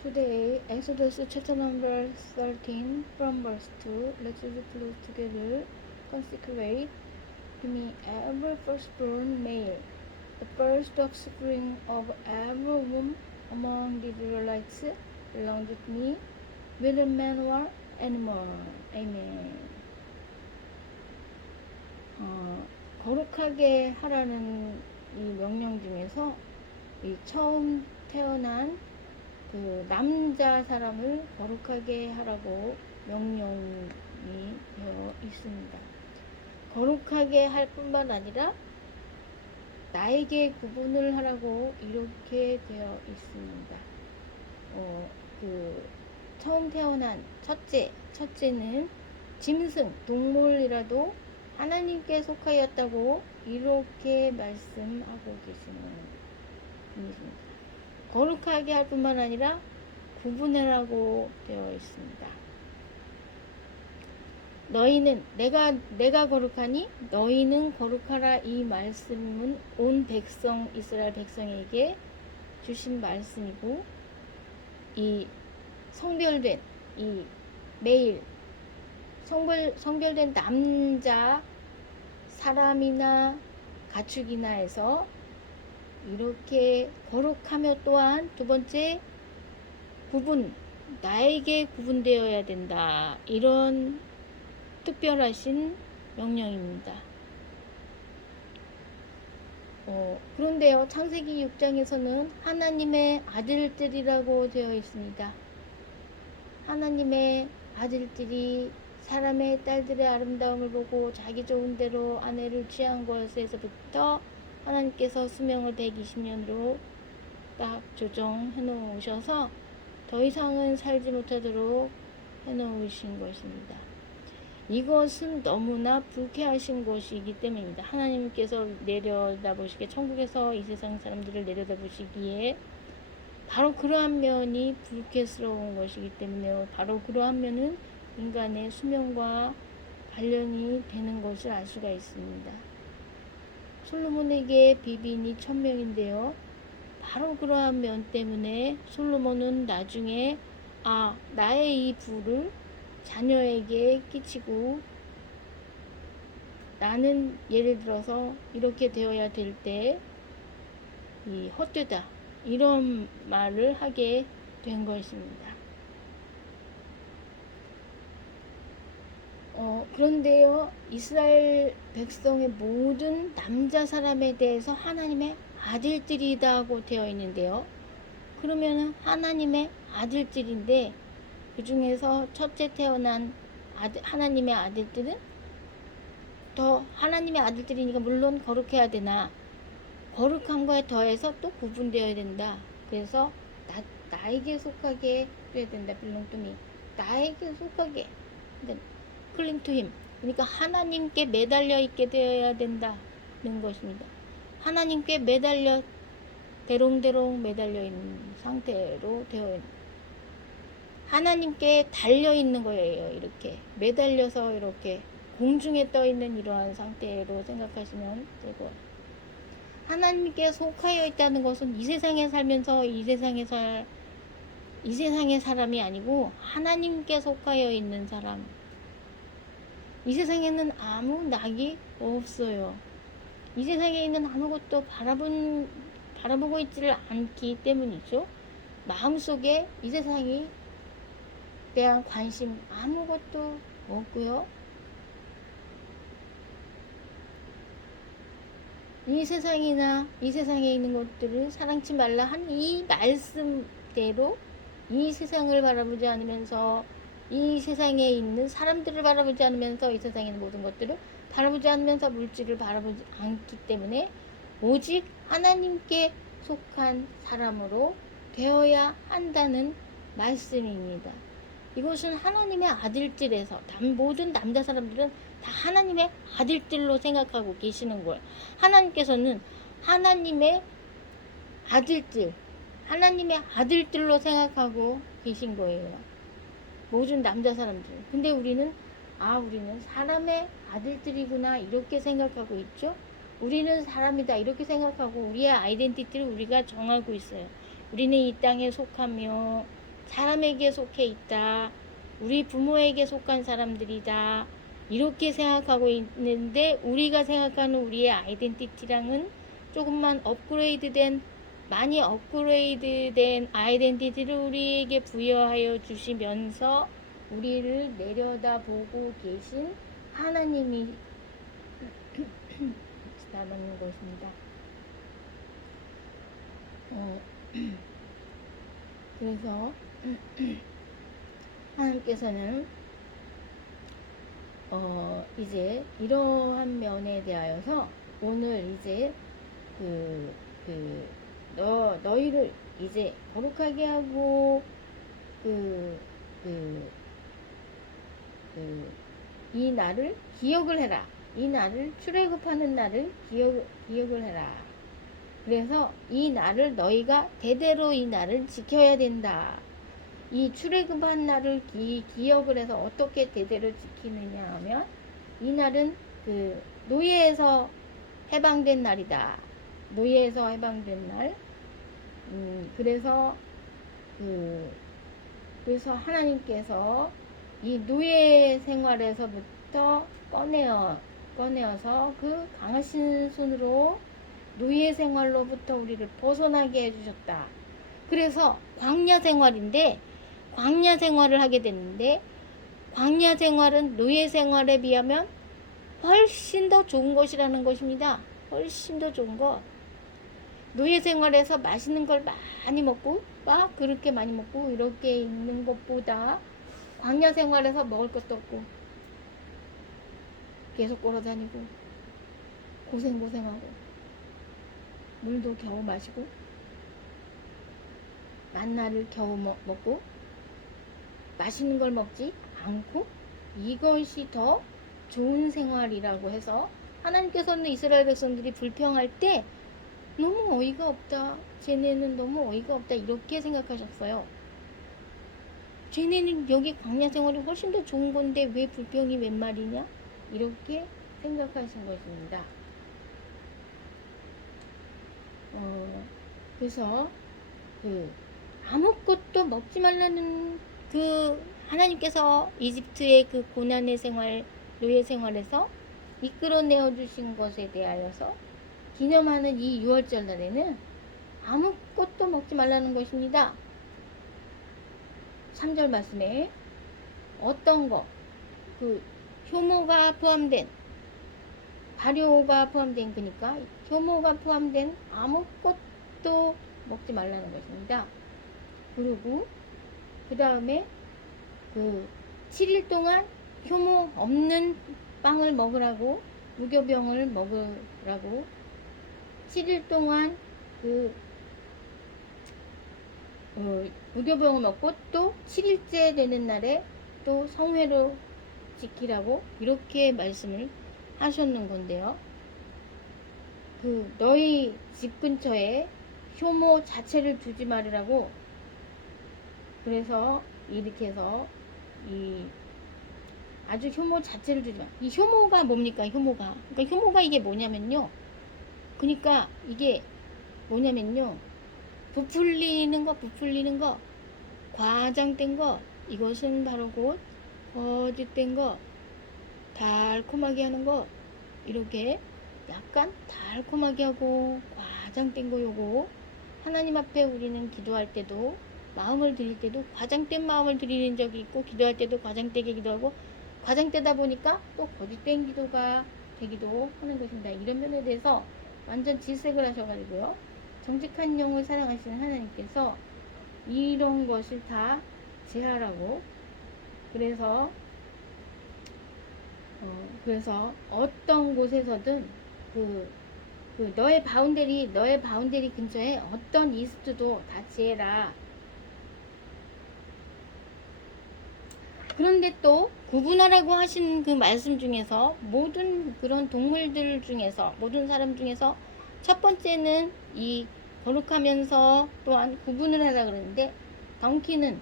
Today, Exodus chapter number 13 from verse 2. Let's read it together. Consecrate to me every firstborn male, the first offspring of every womb among the Israelites belongs to me, whether man or animal. Amen. 거룩하게 하라는 이 명령 중에서 이 처음 태어난 그 남자 사람을 거룩하게 하라고 명령이 되어 있습니다. 거룩하게 할 뿐만 아니라 나에게 구분을 하라고 이렇게 되어 있습니다. 그 처음 태어난 첫째는 짐승, 동물이라도 하나님께 속하였다고 이렇게 말씀하고 계시는 분이십니다. 거룩하게 할 뿐만 아니라 구분하라고 되어 있습니다. 너희는 내가 거룩하니 너희는 거룩하라. 이 말씀은 온 백성 이스라엘 백성에게 주신 말씀이고, 이 성별된 이 매일 성별된 남자 사람이나 가축이나 해서 이렇게 거룩하며, 또한 두 번째 나에게 구분되어야 된다. 이런 특별하신 명령입니다. 그런데요, 창세기 6장에서는 하나님의 아들들이라고 되어 있습니다. 하나님의 아들들이 사람의 딸들의 아름다움을 보고 자기 좋은 대로 아내를 취한 것에서부터 하나님께서 수명을 120년으로 딱 조정해 놓으셔서 더 이상은 살지 못하도록 해 놓으신 것입니다. 이것은 너무나 불쾌하신 것이기 때문입니다. 하나님께서 내려다보시기에, 천국에서 이 세상 사람들을 내려다보시기에 바로 그러한 면이 불쾌스러운 것이기 때문에, 바로 그러한 면은 인간의 수명과 관련이 되는 것을 알 수가 있습니다. 솔로몬에게 비빈이 1000명인데요. 바로 그러한 면 때문에 솔로몬은 나중에 나의 이 부를 자녀에게 끼치고, 나는 예를 들어서 이렇게 되어야 될 때 이 헛되다, 이런 말을 하게 된 것입니다. 그런데요, 이스라엘 백성의 모든 남자 사람에 대해서 하나님의 아들들이다고 되어 있는데요. 그러면 하나님의 아들들인데, 그 중에서 첫째 태어난 하나님의 아들들은 더 하나님의 아들들이니까 물론 거룩해야 되나, 거룩한 거에 더해서 또 구분되어야 된다. 그래서 나에게 속하게 해야 된다. belong to me. 나에게 속하게. cling to him. 그러니까 하나님께 매달려 있게 되어야 된다는 것입니다. 하나님께 매달려, 대롱대롱 매달려 있는 상태로 되어 있는, 하나님께 달려 있는 거예요. 이렇게 매달려서 이렇게 공중에 떠 있는 이러한 상태로 생각하시면 되고, 하나님께 속하여 있다는 것은 이 세상에 살면서 이 세상의 사람이 아니고 하나님께 속하여 있는 사람. 이 세상에는 아무 낙이 없어요. 이 세상에 있는 아무것도 바라보고 있지를 않기 때문이죠. 마음속에 이 세상에 대한 관심 아무것도 없고요. 이 세상에 있는 것들을 사랑치 말라 한 이 말씀대로 이 세상을 바라보지 않으면서, 이 세상에 있는 사람들을 바라보지 않으면서, 이 세상에 있는 모든 것들을 바라보지 않으면서 물질을 바라보지 않기 때문에 오직 하나님께 속한 사람으로 되어야 한다는 말씀입니다. 이것은 하나님의 아들들에서 모든 남자 사람들은 다 하나님의 아들들로 생각하고 계시는 거예요. 하나님께서는 하나님의 아들들로 생각하고 계신 거예요. 모든 남자 사람들. 근데 우리는 사람의 아들들이구나 이렇게 생각하고 있죠. 우리는 사람이다 이렇게 생각하고 우리의 아이덴티티를 우리가 정하고 있어요. 우리는 이 땅에 속하며 사람에게 속해 있다. 우리 부모에게 속한 사람들이다. 이렇게 생각하고 있는데 우리가 생각하는 우리의 아이덴티티랑은 조금만 업그레이드된 많이 업그레이드된 아이덴티티를 우리에게 부여하여 주시면서 우리를 내려다보고 계신 하나님이 있다는 것입니다. 그래서 하나님께서는 이제 이러한 면에 대하여서 오늘 이제 너희를 이제 거룩하게 하고 이 날을 기억을 해라. 이 날을 출애굽하는 날을 기억을 해라. 그래서 이 날을 너희가 대대로 이 날을 지켜야 된다. 이 출애굽한 날을 기억을 해서 어떻게 대대로 지키느냐 하면 이 날은 노예에서 해방된 날이다. 노예에서 해방된 날. 그래서 하나님께서 이 노예 생활에서부터 꺼내어서 그 강하신 손으로 노예 생활로부터 우리를 벗어나게 해주셨다. 그래서 광야 생활인데 광야 생활을 하게 됐는데 광야 생활은 노예 생활에 비하면 훨씬 더 좋은 것이라는 것입니다. 훨씬 더 좋은 것. 노예 생활에서 맛있는 걸 많이 먹고 막 그렇게 많이 먹고 이렇게 있는 것보다 광야 생활에서 먹을 것도 없고 계속 걸어다니고 고생하고 물도 겨우 마시고 만나를 겨우 먹고 맛있는 걸 먹지 않고 이것이 더 좋은 생활이라고 해서 하나님께서는 이스라엘 백성들이 불평할 때 너무 어이가 없다. 쟤네는 너무 어이가 없다. 이렇게 생각하셨어요. 쟤네는 여기 광야 생활이 훨씬 더 좋은 건데 왜 불평이 웬 말이냐? 이렇게 생각하신 것입니다. 그래서 아무것도 먹지 말라는 하나님께서 이집트의 고난의 생활, 노예 생활에서 이끌어내어 주신 것에 대하여서 기념하는 이 6월절 날에는 아무것도 먹지 말라는 것입니다. 3절 말씀에 어떤 거, 효모가 포함된, 발효가 포함된, 그러니까 효모가 포함된 아무것도 먹지 말라는 것입니다. 그리고 그 다음에 7일 동안 효모 없는 빵을 먹으라고, 무교병을 먹으라고 7일 동안 무교병을 먹고 또 7일째 되는 날에 또 성회로 지키라고 이렇게 말씀을 하셨는 건데요. 너희 집 근처에 효모 자체를 두지 말으라고. 그래서 이렇게 해서 아주 효모 자체를 두지 마. 이 효모가 뭡니까? 그러니까 효모가 이게 뭐냐면요. 그러니까 이게 뭐냐면요. 부풀리는 거, 과장된 거, 이것은 바로 곧 거짓된 거, 달콤하게 하는 거, 이렇게 약간 달콤하게 하고 과장된 거 요거 하나님 앞에 우리는 기도할 때도 마음을 드릴 때도 과장된 마음을 드리는 적이 있고 기도할 때도 과장되게 기도하고 과장되다 보니까 또 거짓된 기도가 되기도 하는 것입니다. 이런 면에 대해서 완전 질색을 하셔가지고요. 정직한 영을 사랑하시는 하나님께서 이런 것을 다 제하라고. 그래서 어떤 곳에서든 너의 바운데리 근처에 어떤 이스트도 다 제해라. 그런데 또 구분하라고 하신 그 말씀 중에서 모든 그런 동물들 중에서 모든 사람 중에서 첫 번째는 이 거룩하면서 또한 구분을 하라 그러는데 덩키는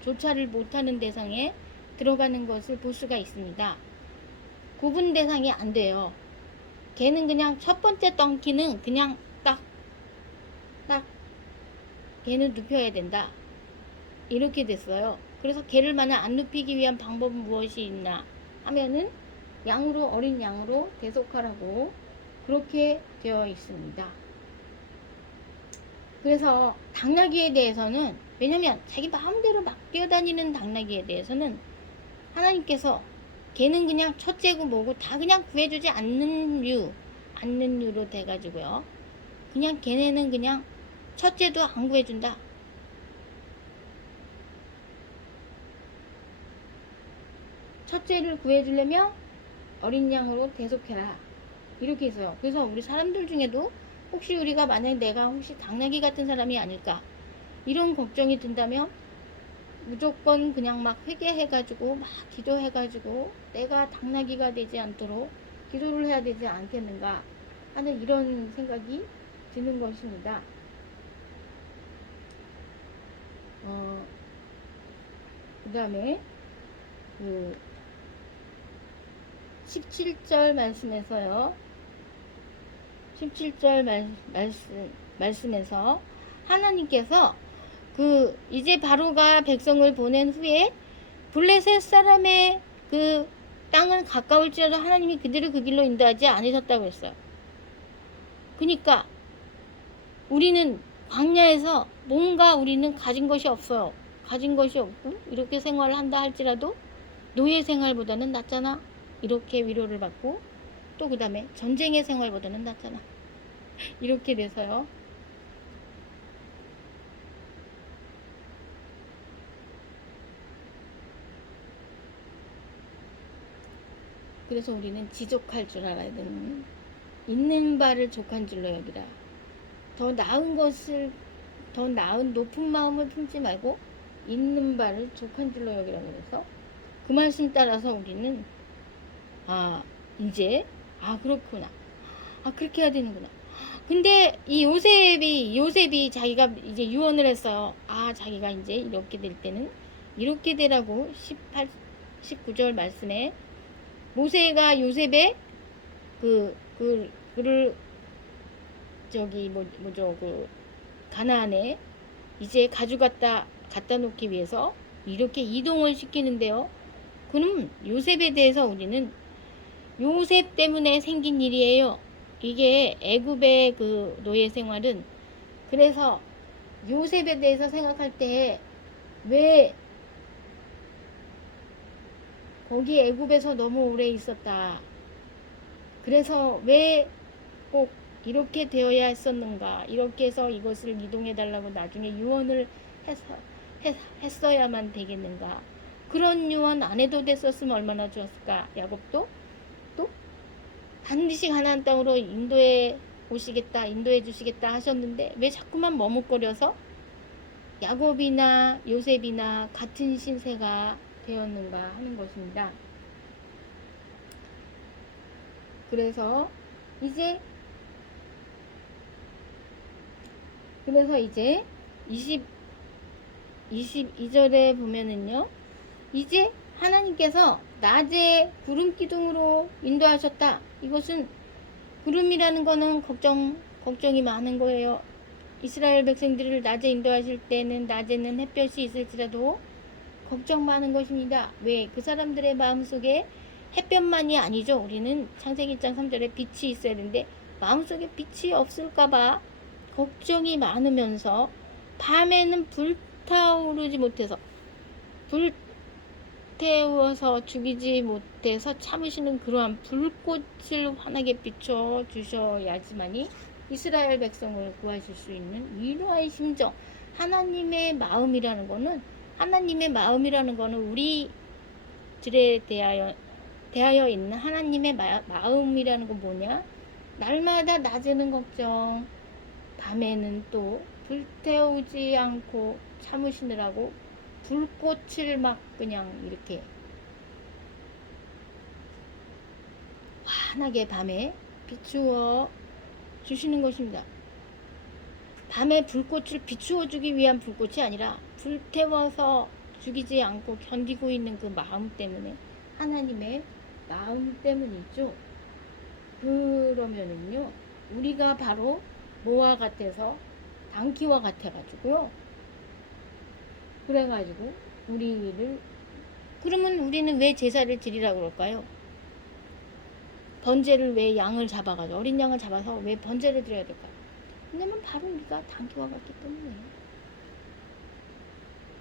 조차를 못하는 대상에 들어가는 것을 볼 수가 있습니다. 구분 대상이 안 돼요. 걔는 그냥 첫 번째 덩키는 그냥 딱 걔는 눕혀야 된다. 이렇게 됐어요. 그래서 개를 만약 안 눕히기 위한 방법은 무엇이 있나 하면은 양으로, 어린 양으로 대속하라고 그렇게 되어 있습니다. 그래서 당나귀에 대해서는, 왜냐면 자기 마음대로 막 뛰어다니는 당나귀에 대해서는 하나님께서 걔는 그냥 첫째고 뭐고 다 그냥 구해주지 않는 유로 돼가지고요. 그냥 걔네는 그냥 첫째도 안 구해준다. 첫째를 구해주려면 어린 양으로 대속해라. 이렇게 해서요. 그래서 우리 사람들 중에도 혹시 우리가 만약 내가 혹시 당나귀 같은 사람이 아닐까 이런 걱정이 든다면 무조건 그냥 막 회개해가지고 막 기도해가지고 내가 당나귀가 되지 않도록 기도를 해야 되지 않겠는가 하는 이런 생각이 드는 것입니다. 그 다음에 그 17절 말씀에서요. 17절 말씀에서 하나님께서 그 이제 바로가 백성을 보낸 후에 블레셋 사람의 그 땅은 가까울지라도 하나님이 그들을 그 길로 인도하지 않으셨다고 했어요. 그러니까 우리는 광야에서 뭔가 우리는 가진 것이 없어요. 가진 것이 없고 이렇게 생활을 한다 할지라도 노예 생활보다는 낫잖아. 이렇게 위로를 받고 또 그 다음에 전쟁의 생활보다는 낫잖아. 이렇게 돼서요. 그래서 우리는 지족할 줄 알아야 되는, 있는 바를 족한 줄로 여기라. 더 나은 것을, 더 나은 높은 마음을 품지 말고 있는 바를 족한 줄로 여기라고 해서 그 말씀 따라서 우리는 이제 그렇구나, 그렇게 해야 되는구나. 근데 이 요셉이 자기가 이제 유언을 했어요. 자기가 이제 이렇게 될 때는 이렇게 되라고 19절 말씀에 모세가 요셉의 그를 가나안에 이제 갖다 놓기 위해서 이렇게 이동을 시키는데요. 그럼 요셉에 대해서 우리는 요셉 때문에 생긴 일이에요. 이게 애굽의 그 노예 생활은, 그래서 요셉에 대해서 생각할 때 왜 거기 애굽에서 너무 오래 있었다. 그래서 왜 꼭 이렇게 되어야 했었는가. 이렇게 해서 이것을 이동해 달라고 나중에 유언을 했어야만 되겠는가. 그런 유언 안 해도 됐었으면 얼마나 좋았을까. 야곱도 또 반드시 가나안 땅으로 인도해 주시겠다 하셨는데 왜 자꾸만 머뭇거려서 야곱이나 요셉이나 같은 신세가 되었는가 하는 것입니다. 그래서 이제 22절에 보면은요, 이제 하나님께서 낮에 구름 기둥으로 인도하셨다. 이것은 구름이라는 거는 걱정이 많은 거예요. 이스라엘 백성들을 낮에 인도하실 때는 낮에는 햇볕이 있을지라도 걱정 많은 것입니다. 왜? 그 사람들의 마음속에 햇볕만이 아니죠. 우리는 창세기 1장 3절에 빛이 있어야 되는데 마음속에 빛이 없을까봐 걱정이 많으면서 밤에는 불타오르지 못해서 불태워서 죽이지 못해서 참으시는 그러한 불꽃을 환하게 비춰 주셔야지만이 이스라엘 백성을 구하실 수 있는 위로의 심정, 하나님의 마음이라는 거는 우리들에 대하여 있는 하나님의 마음이라는 건 뭐냐? 날마다 낮에는 걱정, 밤에는 또 불태우지 않고 참으시느라고 불꽃을 막 그냥 이렇게 환하게 밤에 비추어 주시는 것입니다. 밤에 불꽃을 비추어 주기 위한 불꽃이 아니라 불태워서 죽이지 않고 견디고 있는 그 마음 때문에, 하나님의 마음 때문이죠. 그러면은요, 우리가 바로 뭐와 같아서 당기와 같아가지고요, 그래가지고 우리를, 그러면 우리는 왜 제사를 드리라고 그럴까요? 번제를 왜 양을 잡아가지고 어린 양을 잡아서 왜 번제를 드려야 될까요? 왜냐면 바로 우리가 당교와 같기 때문에.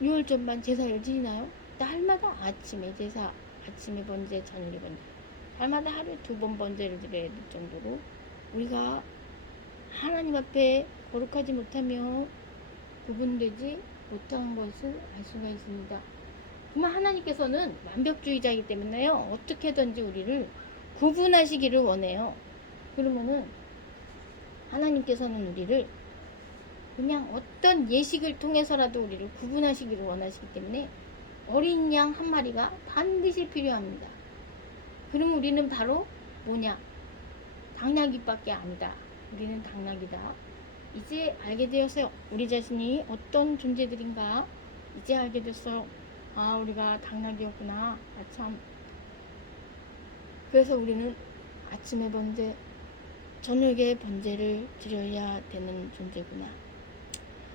6월 전반 제사를 지내나요? 날마다 아침에 제사, 아침에 번제, 저녁에 번제. 날마다 하루에 2번 번제를 드려야 될 정도로 우리가 하나님 앞에 거룩하지 못하며 구분되지 못한 것을 알 수가 있습니다. 정말 하나님께서는 완벽주의자이기 때문에요. 어떻게든지 우리를 구분하시기를 원해요. 그러면은 하나님께서는 우리를 그냥 어떤 예식을 통해서라도 우리를 구분하시기를 원하시기 때문에 어린 양 한 마리가 반드시 필요합니다. 그럼 우리는 바로 뭐냐? 당나귀밖에 아니다. 우리는 당나귀다. 이제 알게 되었어요. 우리 자신이 어떤 존재들인가 이제 알게 됐어요. 아, 우리가 당나귀였구나. 아, 참. 그래서 우리는 아침에 번제, 저녁에 번제를 드려야 되는 존재구나.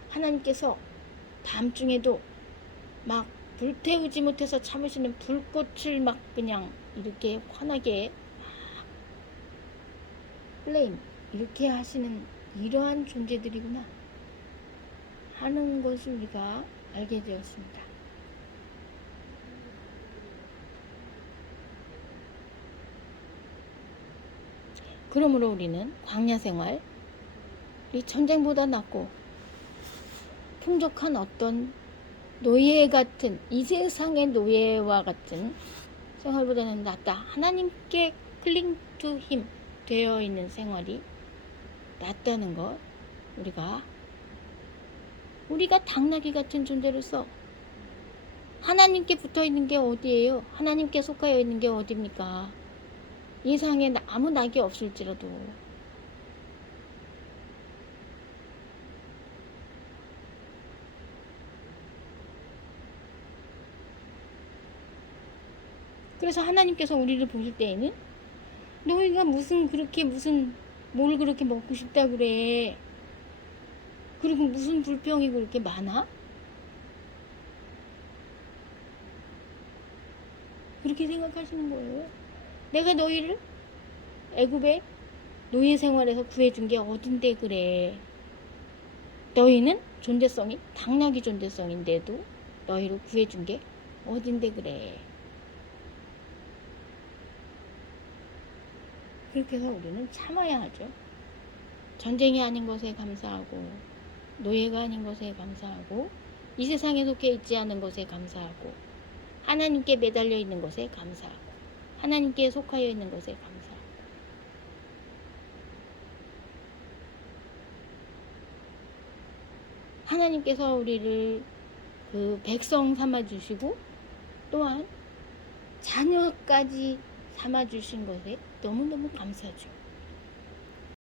하나님께서 밤중에도 막 불태우지 못해서 참으시는 불꽃을 막 그냥 이렇게 환하게 막 플레임 이렇게 하시는 이러한 존재들이구나 하는 것을 우리가 알게 되었습니다. 그러므로 우리는 광야 생활, 이 전쟁보다 낫고 풍족한 어떤 노예 같은, 이 세상의 노예와 같은 생활보다는 낫다. 하나님께 클링 투 힘 되어 있는 생활이 낫다는 것, 우리가 당나귀 같은 존재로서 하나님께 붙어 있는 게 어디예요? 하나님께 속하여 있는 게 어디입니까? 이 세상에 아무 낙이 없을지라도 그래서 하나님께서 우리를 보실 때에는 너희가 무슨 뭘 그렇게 먹고 싶다 그래? 그리고 무슨 불평이 그렇게 많아? 그렇게 생각하시는 거예요. 내가 너희를 애굽의 노예 생활에서 구해준 게 어딘데 그래? 너희는 존재성이 당나귀 존재성인데도 너희를 구해준 게 어딘데 그래? 그렇게 해서 우리는 참아야 하죠. 전쟁이 아닌 것에 감사하고 노예가 아닌 것에 감사하고 이 세상에 속해 있지 않은 것에 감사하고 하나님께 매달려 있는 것에 감사하고 하나님께 속하여 있는 것에 감사하고 하나님께서 우리를 그 백성 삼아주시고 또한 자녀까지 삼아주신 것에 너무너무 감사하죠.